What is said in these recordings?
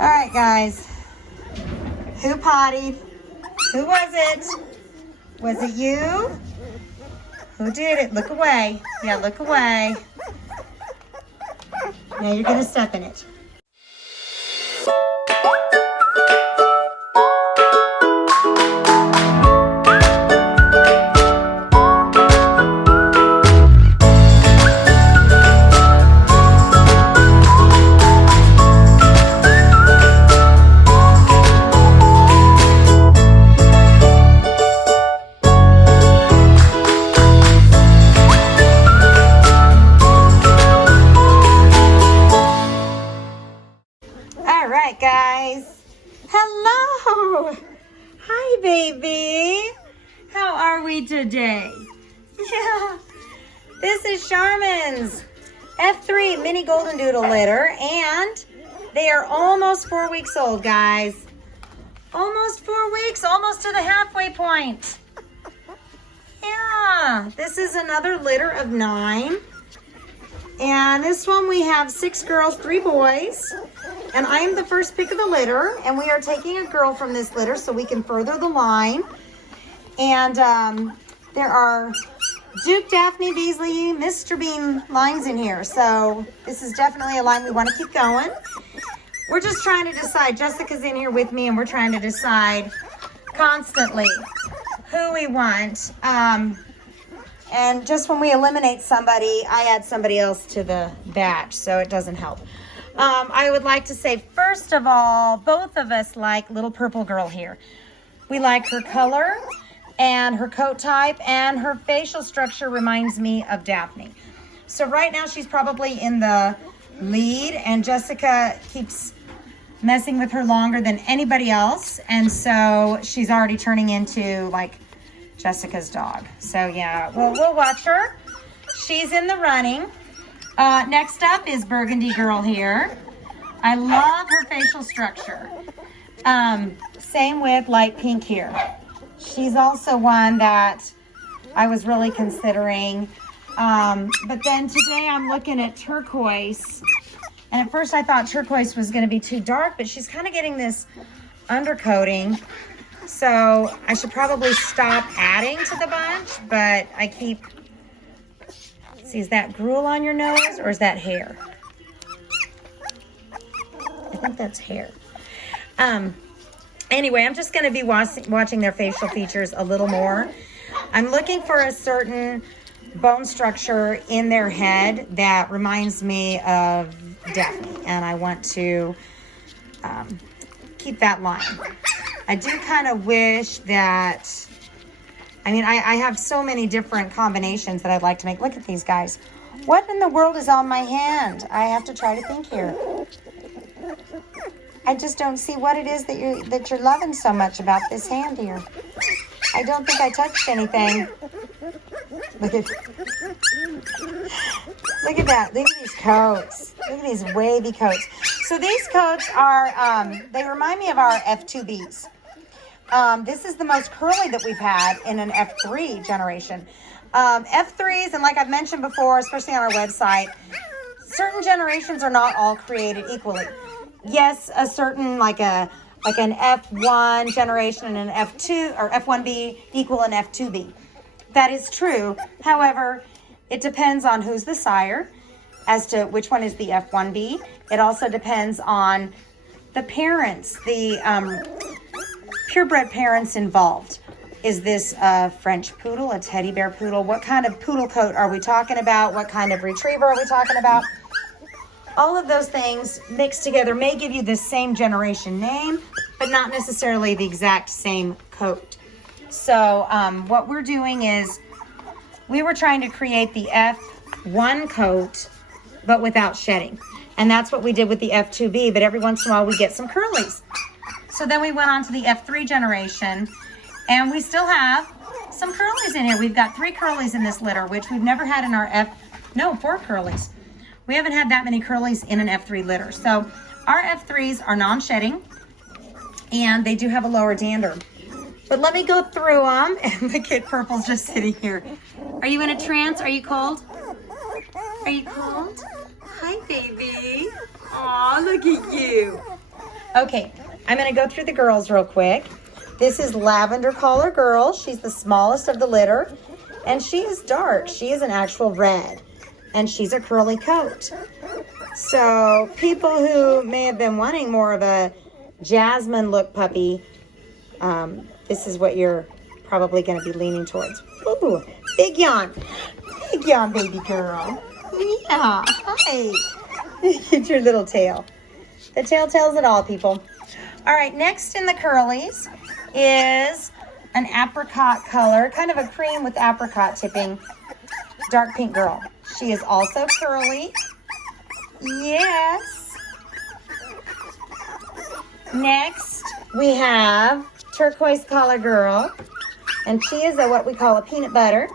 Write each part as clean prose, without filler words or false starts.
All right, guys. Who pottied? Who was it? Was it you? Who did it? Look away. Yeah, look away. Now you're gonna step in it. Guys, hello. Hi, baby. How are we today? Yeah, this is Charmin's F3 mini Goldendoodle litter, and they are almost 4 weeks old, guys. Almost 4 weeks, almost to the halfway point. Yeah, this is another litter of 9. And this one we have 6 girls, 3 boys. And I am the first pick of the litter, and we are taking a girl from this litter so we can further the line. And there are Duke, Daphne, Beasley, Mr. Bean lines in here. So this is definitely a line we want to keep going. We're just trying to decide. Jessica's in here with me, and we're trying to decide constantly who we want. And just when we eliminate somebody, I add somebody else to the batch, so it doesn't help. I would like to say, first of all, both of us like little purple girl here. We like her color and her coat type, and her facial structure reminds me of Daphne. So right now she's probably in the lead, and Jessica keeps messing with her longer than anybody else. And so she's already turning into like Jessica's dog. So yeah, we'll watch her. She's in the running. Next up is Burgundy Girl here. I love her facial structure. Same with Light Pink here. She's also one that I was really considering. But then today I'm looking at Turquoise. And at first I thought Turquoise was going to be too dark, but she's kind of getting this undercoating. So I should probably stop adding to the bunch, but I keep... See, is that gruel on your nose or is that hair? I think that's hair. Anyway, I'm just going to be watching their facial features a little more. I'm looking for a certain bone structure in their head that reminds me of Daphne, and I want to keep that line. I do kind of wish that... I mean, I have so many different combinations that I'd like to make. Look at these guys. What in the world is on my hand? I have to try to think here. I just don't see what it is that you're loving so much about this hand here. I don't think I touched anything. Look at that. Look at these coats. Look at these wavy coats. So these coats are, they remind me of our F2Bs. This is the most curly that we've had in an F3 generation. F3s, and like I've mentioned before, especially on our website, certain generations are not all created equally. Yes, a certain like an F1 generation and an F2 or F1B equal an F2B. That is true. However, it depends on who's the sire as to which one is the F1B. It also depends on the parents, the purebred parents involved. Is this a French poodle, a teddy bear poodle? What kind of poodle coat are we talking about? What kind of retriever are we talking about? All of those things mixed together may give you the same generation name, but not necessarily the exact same coat. So what we're doing is we were trying to create the F1 coat, but without shedding. And that's what we did with the F2B, but every once in a while we get some curlies. So then we went on to the F3 generation, and we still have some curlies in here. We've got 3 curlies in this litter, which we've never had in our 4 curlies. We haven't had that many curlies in an F3 litter. So our F3s are non-shedding, and they do have a lower dander. But let me go through them, and the kid Purple's just sitting here. Are you in a trance? Are you cold? Are you cold? Hi, baby. Aw, look at you. Okay, I'm going to go through the girls real quick. This is Lavender Collar Girl. She's the smallest of the litter, and she is dark. She is an actual red, and she's a curly coat. So people who may have been wanting more of a jasmine look puppy, this is what you're probably going to be leaning towards. Ooh, big yawn. Big yawn, baby girl. Yeah, hi. Get your little tail. The tail tells it all, people. All right, next in the curlies is an apricot color, kind of a cream with apricot tipping, dark pink girl. She is also curly. Yes. Next, we have turquoise collar girl, and she is what we call a peanut butter.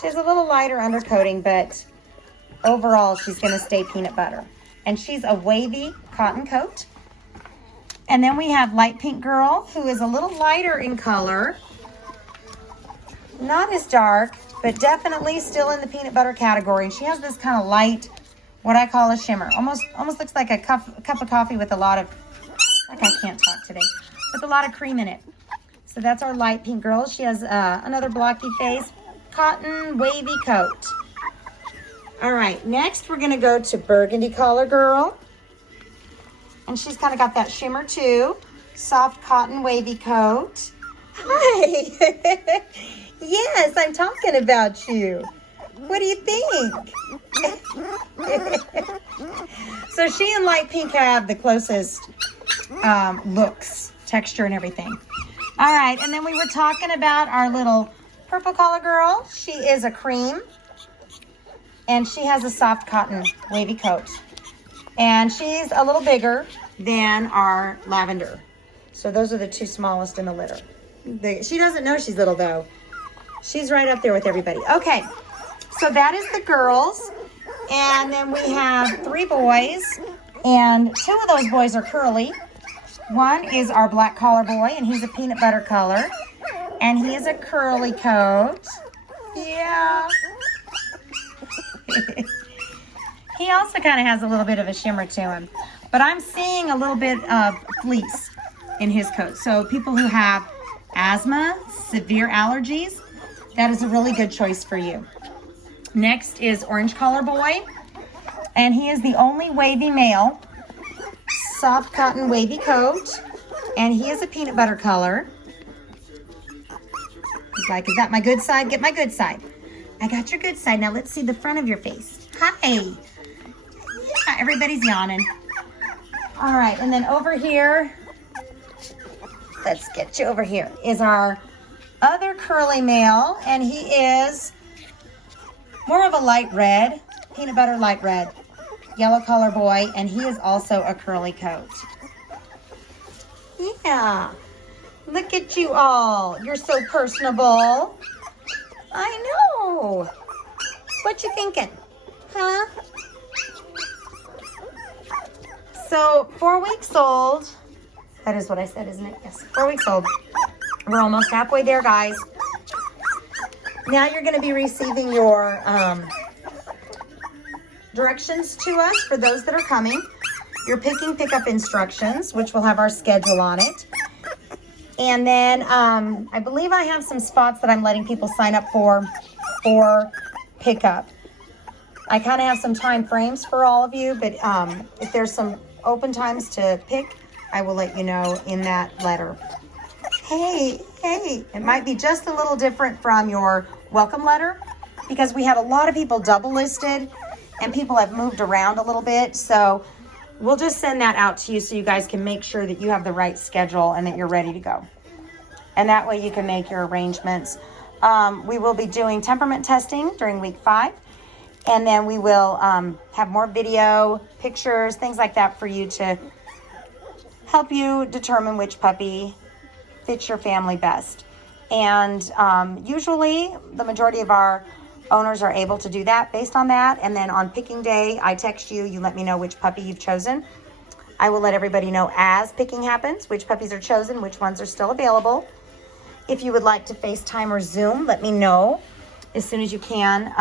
She has a little lighter undercoating, but overall, she's going to stay peanut butter. And she's a wavy cotton coat. And then we have light pink girl, who is a little lighter in color. Not as dark, but definitely still in the peanut butter category. And she has this kind of light, what I call a shimmer. Almost looks like a cup of coffee with a lot of, like I can't talk today, with a lot of cream in it. So that's our light pink girl. She has another blocky face, cotton wavy coat. All right, next we're gonna go to burgundy collar girl. And she's kind of got that shimmer too. Soft cotton wavy coat. Hi. Yes, I'm talking about you. What do you think? So she and light pink have the closest looks, texture and everything. All right, and then we were talking about our little purple collar girl. She is a cream. And she has a soft cotton wavy coat. And she's a little bigger than our lavender. So those are the two smallest in the litter. She doesn't know she's little though. She's right up there with everybody. Okay, so that is the girls. And then we have 3 boys. And 2 of those boys are curly. One is our black collar boy, and he's a peanut butter color. And he is a curly coat. Yeah. He also kind of has a little bit of a shimmer to him. But I'm seeing a little bit of fleece in his coat. So people who have asthma, severe allergies, that is a really good choice for you. Next is orange collar boy. And he is the only wavy male. Soft cotton wavy coat. And he is a peanut butter color. He's like, is that my good side? Get my good side. I got your good side. Now let's see the front of your face. Hi. Yeah, everybody's yawning. All right, and then over here, let's get you over here, is our other curly male, and he is more of a light red, peanut butter light red, yellow collar boy, and he is also a curly coat. Yeah, look at you all. You're so personable. I know. What you thinking? Huh? So 4 weeks old. That is what I said, isn't it? Yes, 4 weeks old. We're almost halfway there, guys. Now you're going to be receiving your directions to us for those that are coming. Your pickup instructions, which will have our schedule on it. And then I believe I have some spots that I'm letting people sign up for pickup. I kind of have some time frames for all of you, but if there's some open times to pick, I will let you know in that letter. Hey, it might be just a little different from your welcome letter because we had a lot of people double listed and people have moved around a little bit. So we'll just send that out to you so you guys can make sure that you have the right schedule and that you're ready to go. And that way you can make your arrangements. We will be doing temperament testing during week 5. And then we will have more video, pictures, things like that for you to help you determine which puppy fits your family best. And usually the majority of our owners are able to do that based on that. And then on picking day, I text you, you let me know which puppy you've chosen. I will let everybody know as picking happens, which puppies are chosen, which ones are still available. If you would like to FaceTime or Zoom, let me know as soon as you can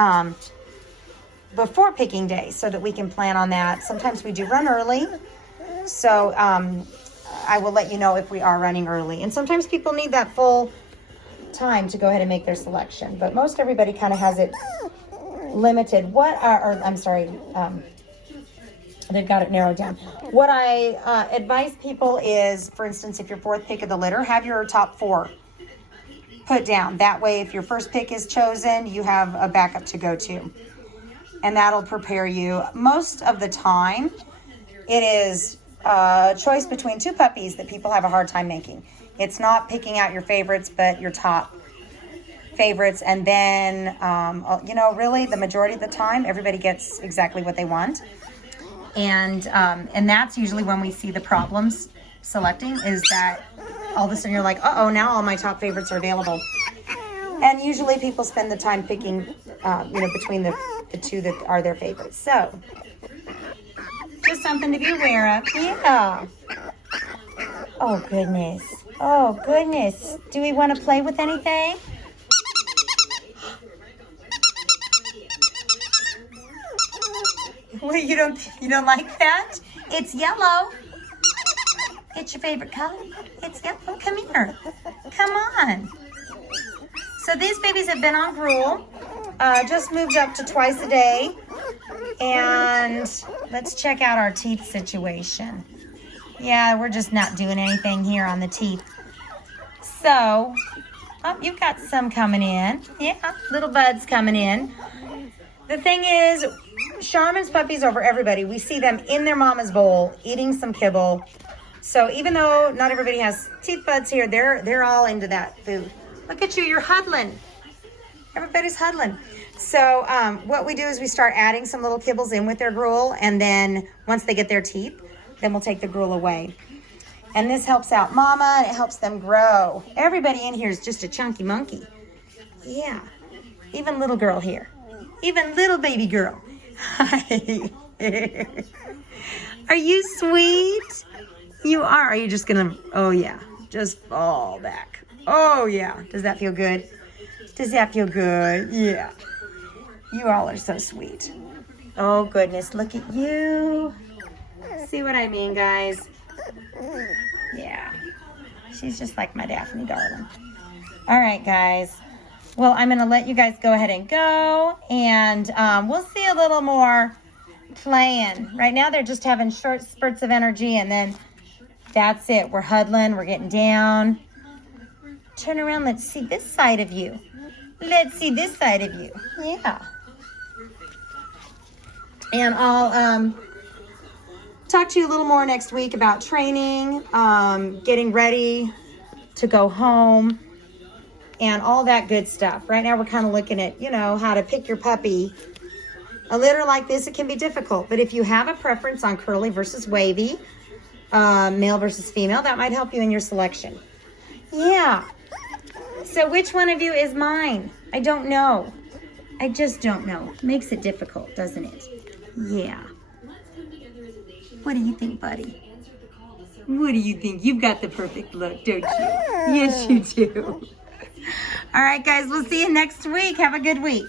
before picking day so that we can plan on that. Sometimes we do run early. So I will let you know if we are running early. And sometimes people need that full time to go ahead and make their selection. But most everybody kind of has it limited. They've got it narrowed down. What I advise people is, for instance, if your fourth pick of the litter, have your top 4 put down. That way, if your first pick is chosen, you have a backup to go to. And that'll prepare you. Most of the time, it is a choice between 2 puppies that people have a hard time making. It's not picking out your favorites, but your top favorites. And then, really, the majority of the time, everybody gets exactly what they want. And that's usually when we see the problems selecting, is that all of a sudden you're like, uh-oh, now all my top favorites are available. And usually people spend the time picking, between the 2 that are their favorites. So, just something to be aware of. Yeah. Oh, goodness. Oh, goodness. Do we want to play with anything? Well, you don't like that? It's yellow. It's your favorite color. It's yellow. Come here. Come on. So these babies have been on gruel. Just moved up to twice a day. And let's check out our teeth situation. Yeah, we're just not doing anything here on the teeth. So, you've got some coming in. Yeah, little buds coming in. The thing is, Charmin's puppies over everybody. We see them in their mama's bowl eating some kibble. So even though not everybody has teeth buds here, they're all into that food. Look at you, you're huddling. Everybody's huddling. So what we do is we start adding some little kibbles in with their gruel, and then once they get their teeth, then we'll take the gruel away. And this helps out mama, and it helps them grow. Everybody in here is just a chunky monkey. Yeah, even little girl here. Even little baby girl. Hi. Are you sweet? You are. Are you just gonna, oh yeah, just fall back. Oh yeah. Does that feel good? Does that feel good? Yeah. You all are so sweet. Oh goodness, look at you. See what I mean, guys? Yeah. She's just like my Daphne darling. All right, guys. Well, I'm going to let you guys go ahead and go, and we'll see a little more playing. Right now, they're just having short spurts of energy, and then that's it. We're huddling. We're getting down. Turn around. Let's see this side of you. Let's see this side of you. Yeah. And I'll talk to you a little more next week about training, getting ready to go home, and all that good stuff. Right now we're kind of looking at, how to pick your puppy. A litter like this, it can be difficult. But if you have a preference on curly versus wavy, male versus female, that might help you in your selection. Yeah. So which one of you is mine? I don't know. I just don't know. Makes it difficult, doesn't it? Yeah. What do you think, buddy? What do you think? You've got the perfect look, don't you? Yes, you do. All right, guys, we'll see you next week. Have a good week.